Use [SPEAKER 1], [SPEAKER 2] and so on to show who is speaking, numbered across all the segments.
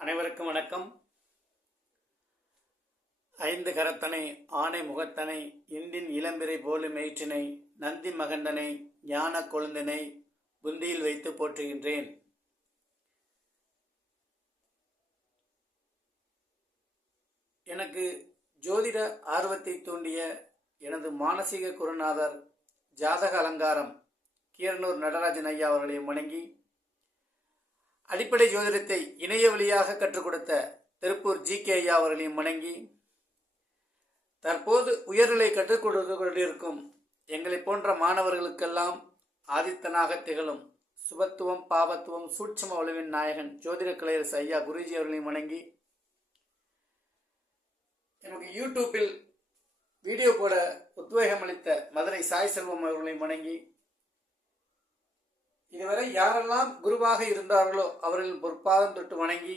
[SPEAKER 1] அனைவருக்கும் வணக்கம். ஐந்து கரத்தனை ஆனை முகத்தனை இந்தின் இளம்பிறை போலும் மேய்ச்சினை நந்தி மகந்தனை ஞான கொழுந்தனை புந்தியில் வைத்து போற்றுகின்றேன். எனக்கு ஜோதிட ஆர்வத்தை தூண்டிய எனது மானசீக குருநாதர் ஜாதக அலங்காரம் கீரனூர் நடராஜன் ஐயா அவர்களையும் வணங்கி அடிப்படை ஜோதிடத்தை இணைய வழியாக கற்றுக் கொடுத்த திருப்பூர் ஜி கே ஐயா அவர்களையும் வணங்கி தற்போது உயர்நிலை கற்றுக் கொடுத்து கொண்டிருக்கும் எங்களை போன்ற மாணவர்களுக்கெல்லாம் ஆதித்தனாக திகழும் சுபத்துவம் பாவத்துவம் சூட்சம உழவின் நாயகன் ஜோதிட கலையரசு ஐயா குருஜி அவர்களையும் வணங்கி எனக்கு யூடியூப்பில் வீடியோ போட உத்வேகம் அளித்த மதுரை சாய் செல்வம் அவர்களையும் வணங்கி இதுவரை யாரெல்லாம் குருவாக இருந்தார்களோ அவர்களின் பொற்பாதம் தொட்டு வணங்கி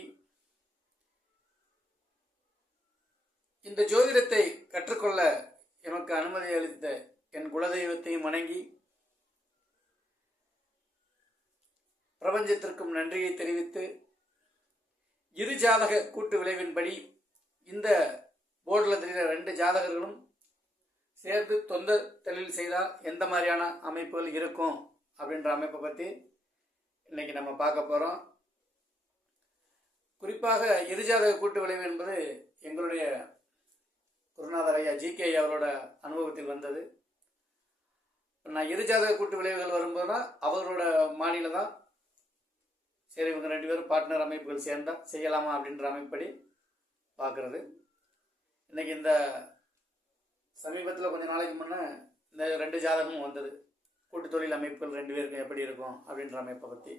[SPEAKER 1] இந்த ஜோதிடத்தை கற்றுக்கொள்ள எமக்கு அனுமதி அளித்த என் குலதெய்வத்தையும் வணங்கி பிரபஞ்சத்திற்கும் நன்றியை தெரிவித்து இரு ஜாதக கூட்டு விளைவின்படி இந்த போர்டில் தெரிகிற ரெண்டு ஜாதகர்களும் சேர்ந்து தொந்த தொழில் செய்தால் எந்த மாதிரியான அமைப்புகள் இருக்கும்? அப்படின்ற அமைப்பை பற்றி இன்னைக்கு நம்ம பார்க்க போகிறோம் குறிப்பாக இருஜாதக கூட்டு விளைவு என்பது எங்களுடைய குருநாதர் ஐயா ஜி கே அவரோட அனுபவத்தில் வந்தது. நான் இருஜாதக கூட்டு விளைவுகள் வரும்போதுனா அவரோட மாநில தான். சரி இவங்க ரெண்டு பேரும் பார்ட்னர் அமைப்புகள் சேர்ந்தா செய்யலாமா அப்படின்ற அமைப்படி பார்க்குறது. இன்றைக்கி இந்த சமீபத்தில் கொஞ்ச நாளைக்கு முன்னே இந்த ரெண்டு ஜாதகமும் வந்தது. கூட்டு தொழில் அமைப்புகள் ரெண்டு பேருக்கும் எப்படி இருக்கும் அப்படின்ற அமைப்பை பற்றி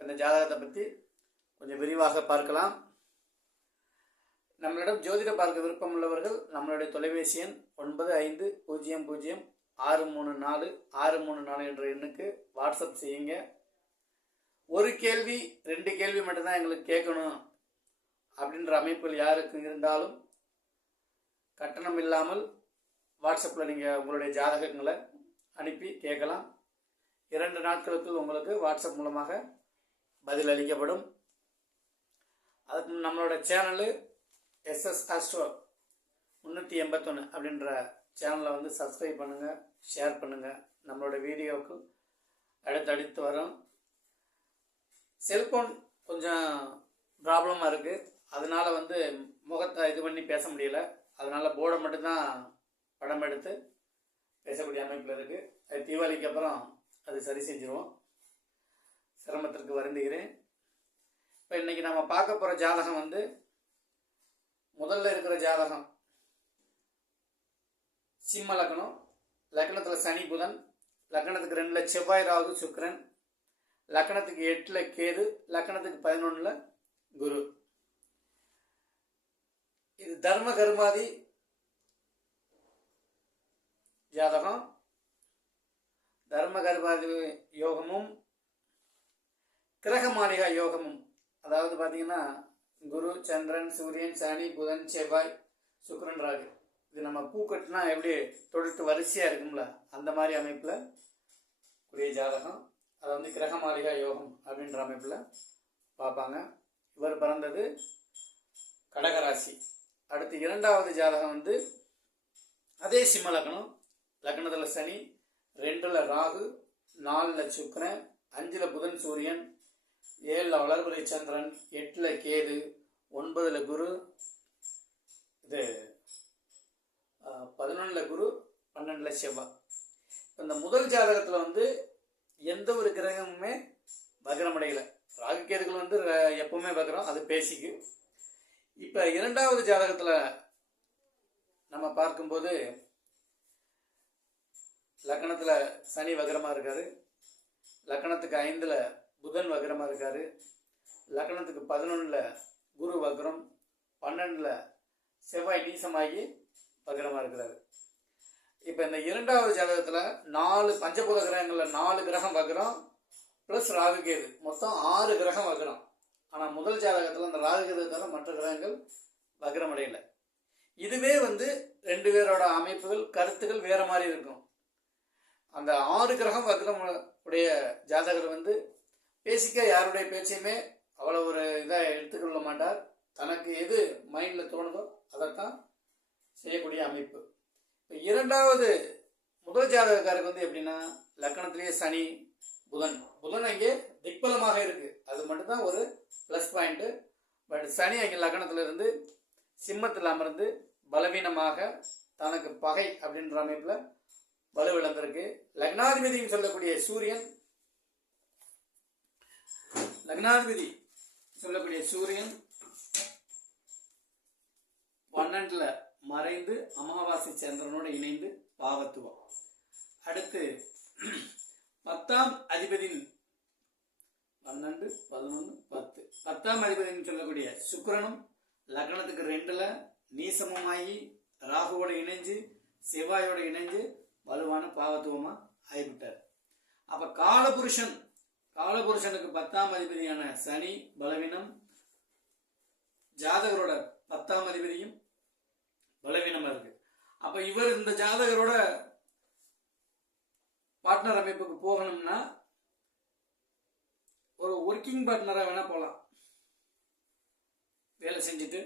[SPEAKER 1] இந்த ஜாதகத்தை பற்றி கொஞ்சம் விரிவாக பார்க்கலாம். நம்மளிடம் ஜோதிட பார்க்க விருப்பம் உள்ளவர்கள் நம்மளுடைய தொலைபேசி எண் ஒன்பது ஐந்து பூஜ்ஜியம் பூஜ்ஜியம் ஆறு மூணு நாலு ஆறு மூணு நாலு என்ற எண்ணுக்கு வாட்ஸ்அப் செய்யுங்க. ஒரு கேள்வி ரெண்டு கேள்வி மட்டும்தான் எங்களுக்கு கேட்கணும் அப்படின்ற அமைப்பில் யாருக்கு இருந்தாலும் கட்டணம் இல்லாமல் வாட்ஸ்அப்பில் நீங்கள் உங்களுடைய ஜாதகங்களை அனுப்பி கேட்கலாம். இரண்டு நாட்களுக்குள் உங்களுக்கு வாட்ஸ்அப் மூலமாக பதில் அளிக்கப்படும் அதுக்கு நம்மளோட சேனலு எஸ்எஸ் ஆஸ்ட்ரோ முந்நூற்றி எண்பத்தொன்று அப்படின்ற சேனலை வந்து சப்ஸ்கிரைப் பண்ணுங்கள் ஷேர் பண்ணுங்கள் நம்மளோட வீடியோவுக்கு அடுத்தடுத்து வரும். செல்ஃபோன் கொஞ்சம் ப்ராப்ளமாக இருக்குது அதனால் வந்து முகத்தை இது பண்ணி பேச முடியல. அதனால் போர்டை மட்டும்தான் படம் எடுத்து பேசக்கூடிய அமைப்பில் இருக்குது அது தீபாவளிக்கு அப்புறம் அது சரி செஞ்சிருவோம். சிரமத்திற்கு வருந்துகிறேன். இப்போ இன்றைக்கி நம்ம பார்க்க போகிற ஜாதகம் வந்து முதல்ல இருக்கிற ஜாதகம் சிம்ம லக்னம். லக்னத்தில் சனி புதன். லக்னத்துக்கு ரெண்டில் செவ்வாய் ராகு சுக்கரன். லக்னத்துக்கு எட்டில் கேது. லக்னத்துக்கு பதினொன்றில் குரு. இது தர்ம கர்மாதி ஜாதகம் தர்மகர்பாதி யோகமும் கிரக மாளிகா யோகமும். அதாவது பார்த்தீங்கன்னா குரு சந்திரன் சூரியன் சனி புதன் செவ்வாய் சுக்கரன் ராகு. இது நம்ம பூ கட்டினா எப்படி தொடுத்து வரிசையாக இருக்கும்ல அந்த மாதிரி அமைப்பில் கூடிய ஜாதகம். அதை வந்து கிரக மாளிகா யோகம் அப்படின்ற அமைப்பில் பார்ப்பாங்க. இவர் பிறந்தது கடகராசி. அடுத்து இரண்டாவது ஜாதகம் வந்து அதே சிம்மலக்கணம் லக்னத்தில் சனி ரெண்டில் ராகு நாலில் சுக்கரன் அஞ்சில் புதன் சூரியன் ஏழில் வளர்புரை சந்திரன் எட்டில் கேது ஒன்பதில் குரு இது பதினொன்றில் குரு பன்னெண்டில் செவ்வாய் இந்த முதல் ஜாதகத்தில் வந்து எந்த ஒரு கிரகமுமே வக்ரமடையலை ராகு கேதுகள் வந்து ர- எப்பவுமே வக்ரம் அது பேசிக்கு. இப்போ இரண்டாவது ஜாதகத்தில் நம்ம பார்க்கும்போது லக்கணத்தில் சனி வகரமாக இருக்காரு. லக்கணத்துக்கு ஐந்தில் புதன் வகரமாக இருக்காரு. லக்கணத்துக்கு பதினொன்றில் குரு வக்ரம் பன்னெண்டில் செவ்வாய் நீசமாகி வக்ரமாக இருக்கிறாரு. இப்போ இந்த இரண்டாவது ஜாதகத்தில் நாலு பஞ்சபூத கிரகங்களில் நாலு கிரகம் வக்ரம் ப்ளஸ் ராகுகேது மொத்தம் ஆறு கிரகம் வக்ரம். ஆனால் முதல் ஜாதகத்தில் அந்த ராகுகேதுக்காக மற்ற கிரகங்கள் வக்ரம் அடையலை. இதுவே வந்து ரெண்டு பேரோட அமைப்புகள் கருத்துக்கள் வேறு மாதிரி இருக்கும். அந்த ஆறு கிரகம் வக்ரம் உடைய ஜாதகர் வந்து பேசிக்க யாருடைய பேச்சையுமே அவ்வளோ ஒரு இதாக எடுத்துக்கொள்ள மாட்டார். தனக்கு எது மைண்டில் தோணுதோ அதைத்தான் செய்யக்கூடிய அமைப்பு. இப்போ இரண்டாவது முதல் ஜாதகக்காரருக்கு வந்து எப்படின்னா லக்கணத்திலேயே சனி புதன். புதன் அங்கே திக்பலமாக இருக்குது அது மட்டும்தான் ஒரு ப்ளஸ் பாயிண்ட்டு பட் சனி அங்கே லக்கணத்துல இருந்து சிம்மத்தில் அமர்ந்து பலவீனமாக தனக்கு பகை அப்படின்ற அமைப்பில் வலுவிழந்திருக்கு லக்னாதிபதியும் சொல்லக்கூடிய சூரியன் லக்னாதிபதி சொல்லக்கூடிய சூரியன் பன்னெண்டுல மறைந்து அமாவாசை சந்திரனோடு இணைந்து பாவத்துவம். அடுத்து பத்தாம் அதிபதியின் பன்னெண்டு பதினொன்று பத்து. பத்தாம் அதிபதினு சொல்லக்கூடிய சுக்கரனும் லக்னத்துக்கு ரெண்டுல நீசமமாகி ராகுவோட இணைஞ்சு செவ்வாயோட இணைஞ்சு வலுவான பாவத்துவமா ஆகிவிட்டார். அப்ப காலபுருஷன் காலபுருஷனுக்கு பத்தாம் அதிபதியான சனி பலவீனம் ஜாதகரோட பத்தாம் அதிபதியும் பலவீனமா இருக்கு. அப்ப இவர் இந்த ஜாதகரோட பார்ட்னர் அமைப்புக்கு போகணும்னா ஒரு ஒர்க்கிங் பார்ட்னரா வேணா போகலாம் வேலை செஞ்சுட்டு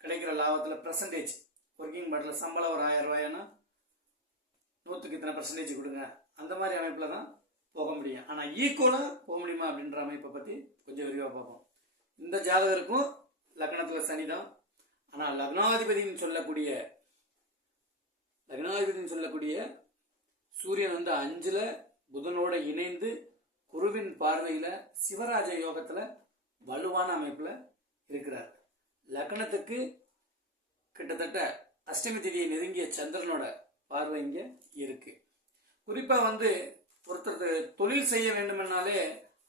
[SPEAKER 1] கிடைக்கிற லாபத்தில் பர்சன்டேஜ் ஒர்க்கிங் பார்ட்னர் சம்பளம் ஒரு ஆயிரம் ரூபாய்னா நூற்றுக்கு இத்தனை பர்சன்டேஜ் கொடுங்க. அந்த மாதிரி அமைப்பில் தான் போக முடியும். ஆனால் ஈக்குவலாக போக முடியுமா அப்படின்ற அமைப்பை பற்றி கொஞ்சம் விரிவாக பார்ப்போம். இந்த ஜாதகருக்கும் லக்னத்தில் சனி தான். ஆனால் லக்னாதிபதினு சொல்லக்கூடிய லக்னாதிபதினு சொல்லக்கூடிய சூரியன் வந்து அஞ்சில் புதனோட இணைந்து குருவின் பார்வையில் சிவராஜ யோகத்தில் வலுவான அமைப்பில் இருக்கிறார். லக்னத்துக்கு கிட்டத்தட்ட அஷ்டமி திதியை நெருங்கிய சந்திரனோட பார்வை இங்கே இருக்கு. குறிப்பாக வந்து ஒருத்தர் தொழில் செய்ய வேண்டுமென்னாலே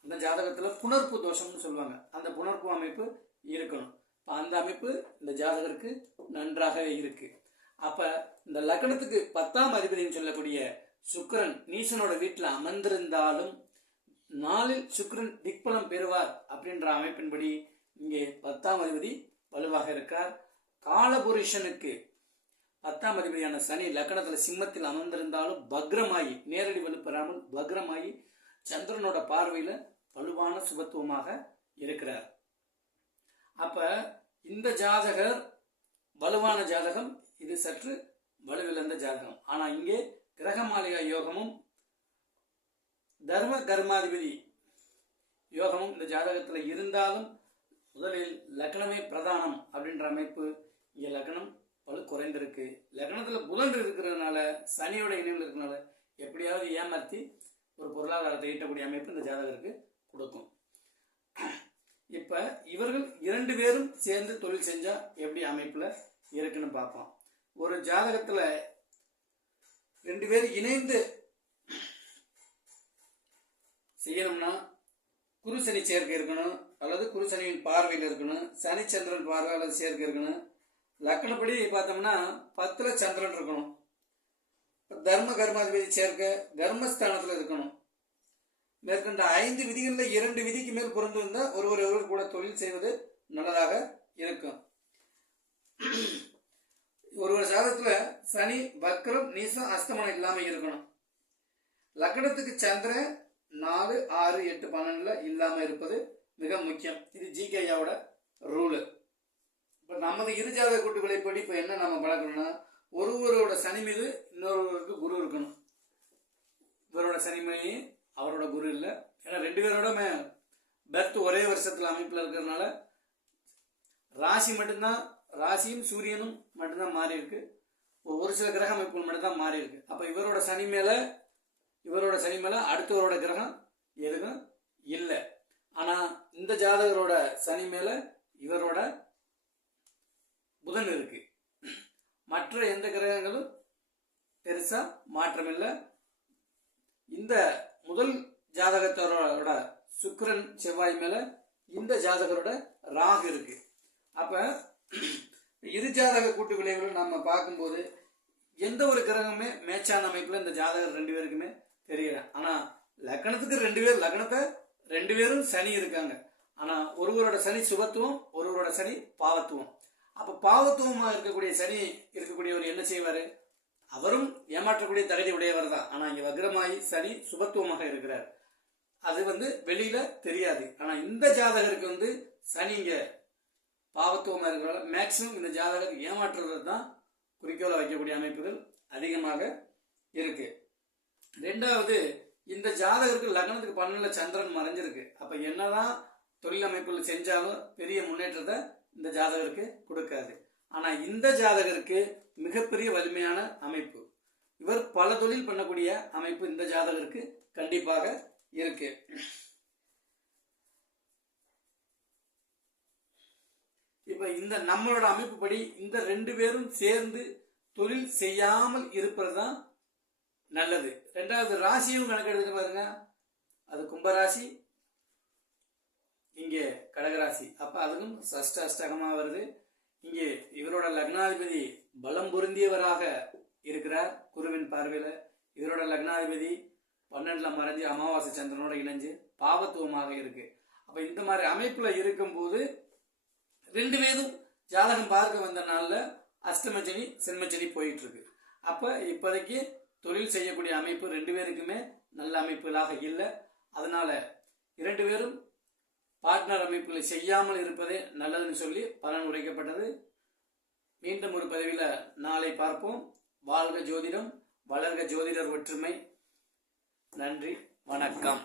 [SPEAKER 1] அந்த ஜாதகத்தில் புணர்ப்பு தோஷம்னு சொல்லுவாங்க. அந்த புணர்ப்பு அமைப்பு இருக்கணும். இப்போ அந்த அமைப்பு இந்த ஜாதகருக்கு நன்றாக இருக்கு. அப்போ இந்த லக்னத்துக்கு பத்தாம் அதிபதினு சொல்லக்கூடிய சுக்கரன் நீசனோட வீட்டில் அமர்ந்திருந்தாலும் நாளில் சுக்கரன் திக்பலம் பெறுவார் அப்படின்ற அமைப்பின்படி இங்கே பத்தாம் அதிபதி வலுவாக இருக்கார். காலபுருஷனுக்கு பத்தாம் அதிபதியான சனி லக்கணத்துல சிம்மத்தில் அமர்ந்திருந்தாலும் பக்ரமாயி நேரடி வலுப்பெறாமல் பக்ரமாயி சந்திரனோட பார்வையில வலுவான சுபத்துவமாக இருக்கிறார். அப்ப இந்த ஜாதகர் வலுவான ஜாதகம் இது சற்று வலுவிழந்த ஜாதகம். ஆனா இங்கே கிரகமாளிகா யோகமும் தர்ம கர்மாதிபதி யோகமும் இந்த ஜாதகத்துல இருந்தாலும் முதலில் லக்னமே பிரதானம் அப்படின்ற அமைப்பு இங்கே லக்னம் பழு குறைந்திருக்கு. லக்னத்தில் புதன் இருக்கிறதுனால சனியோட இணைவில் இருக்கிறதுனால எப்படியாவது ஏமாற்றி ஒரு பொருளாதாரத்தை ஈட்டக்கூடிய அமைப்பு இந்த ஜாதகருக்கு கொடுக்கும். இப்போ இவர்கள் இரண்டு பேரும் சேர்ந்து தொழில் செஞ்சால் எப்படி அமைப்பில் இருக்குன்னு பார்ப்போம். ஒரு ஜாதகத்தில் ரெண்டு பேரும் இணைந்து செய்யணும்னா குரு சனி சேர்க்கை இருக்கணும் அல்லது குரு சனியின் பார்வையில் இருக்கணும் சனிச்சந்திரன் பார்வை அல்லது சேர்க்கை இருக்கணும் லக்கணப்படி பார்த்தோம்னா பத்துல சந்திரன் இருக்கணும். தர்ம கர்மாதிபதி சேர்க்க கர்மஸ்தானத்தில் இருக்கணும். மேற்கண்ட ஐந்து விதிகளில் இரண்டு விதிக்கு மேல் பொருந்து வந்தா ஒருவர் ஒருவர் கூட தொழில் செய்வது நல்லதாக இருக்கும். ஒரு ஒரு ஜாதகத்துல சனி வக்ரம் நீசம் அஸ்தமனம் இல்லாம இருக்கணும். லக்னத்துக்கு சந்திரன் நாலு ஆறு எட்டு பன்னெண்டுல இல்லாம இருப்பது மிக முக்கியம். இது ஜிகேயாவோட ரூலு. இப்போ நமது இருஜாத கூட்டுகளைப்படி இப்போ என்ன நம்ம பழக்கணும்னா ஒருவரோட சனி மீது இன்னொருவருக்கு குரு இருக்கணும். இவரோட சனி அவரோட குரு இல்லை. ஏன்னா ரெண்டு பேரோட பெர்த் ஒரே வருஷத்தில் அமைப்பில் இருக்கிறதுனால ராசி மட்டும்தான் ராசியும் சூரியனும் மட்டும்தான் மாறி இருக்கு. ஒரு சில கிரக அமைப்புகள் மட்டும்தான் மாறி இருக்கு. அப்போ இவரோட சனி மேலே இவரோட சனி மேலே அடுத்தவரோட கிரகம் எதுவும் இல்லை. ஆனால் இந்த ஜாதகரோட சனி மேலே இவரோட புதன் இருக்கு மற்ற எந்த கிரகங்களும் பெருசா மாற்றம் இல்லை இந்த முதல் ஜாதகத்தரோட சுக்கரன் செவ்வாய் மேல இந்த ஜாதகரோட ராகு இருக்கு. அப்ப இரு ஜாதக கூட்டு விளைவுகள் நம்ம பார்க்கும்போது எந்த ஒரு கிரகமே மேட்சான அமைப்புல இந்த ஜாதகர் ரெண்டு பேருக்குமே தெரியல. ஆனா லக்னத்துக்கு ரெண்டு பேர் லக்னத்தை ரெண்டு பேரும் சனி இருக்காங்க. ஆனா ஒருவரோட சனி சுபத்துவம் ஒருவரோட சனி பாவத்துவம். அப்ப பாவத்துவமா இருக்கக்கூடிய சனி இருக்கக்கூடியவர் என்ன செய்வாரு? அவரும் ஏமாற்றக்கூடிய தகுதி உடையவர் தான். ஆனா இங்க வக்ரமாயி சனி சுபத்துவமாக இருக்கிறார். அது வந்து வெளியில தெரியாது. ஆனா இந்த ஜாதகருக்கு வந்து சனி இங்க பாவத்துவமாக இருக்கிறதால மேக்சிமம் இந்த ஜாதகர் ஏமாற்றுறது தான் குறிக்கோளை வைக்கக்கூடிய அமைப்புகள் அதிகமாக இருக்கு. ரெண்டாவது இந்த ஜாதகருக்கு லக்னத்துக்கு பன்னெண்டுல சந்திரன் மறைஞ்சிருக்கு. அப்ப என்னதான் தொழில் அமைப்புகள் செஞ்சாலும் பெரிய முன்னேற்றத்தை இந்த ஜாதகருக்கு கொடுக்காது. ஆனா இந்த ஜாதகருக்கு மிகப்பெரிய வலிமையான அமைப்பு. இவர் பல தொழில் பண்ணக்கூடிய அமைப்பு இந்த ஜாதகருக்கு கண்டிப்பாக இருக்கு. இப்ப இந்த நம்மளோட அமைப்புப்படி இந்த ரெண்டு பேரும் சேர்ந்து தொழில் செய்யாமல் இருப்பது தான் நல்லது. ரெண்டாவது ராசியும் கணக்கெடுத்து பாருங்க. அது கும்பராசி இங்கே கடகராசி. அப்ப அதுக்கும் சஷ்ட அஷ்டகமா வருது. இங்கே இவரோட லக்னாதிபதி பலம் பொருந்தியவராக இருக்கிறார் குருவின் பார்வையில. இவரோட லக்னாதிபதி பன்னெண்டுல மறைஞ்சு அமாவாசை சந்திரனோட இணைஞ்சு பாவத்துவமாக இருக்கு. அப்ப இந்த மாதிரி அமைப்புல இருக்கும்போது ரெண்டு பேரும் ஜாதகம் பார்க்க வந்த நாள்ல அஷ்டமச்சனி சென்மச்சனி போயிட்டு இருக்கு அப்ப இப்போதைக்கு தொழில் செய்யக்கூடிய அமைப்பு ரெண்டு பேருக்குமே நல்ல அமைப்புகளாக இல்லை. அதனால இரண்டு பேரும் பார்ட்னர் அமைப்புகளை செய்யாமல் இருப்பதே நல்லதுன்னு சொல்லி பலன் உரைக்கப்பட்டது. மீண்டும் ஒரு பதிவில் நாளை பார்ப்போம். வாழ்க ஜோதிடம் வளர்க ஜோதிடர் ஒற்றுமை. நன்றி வணக்கம்.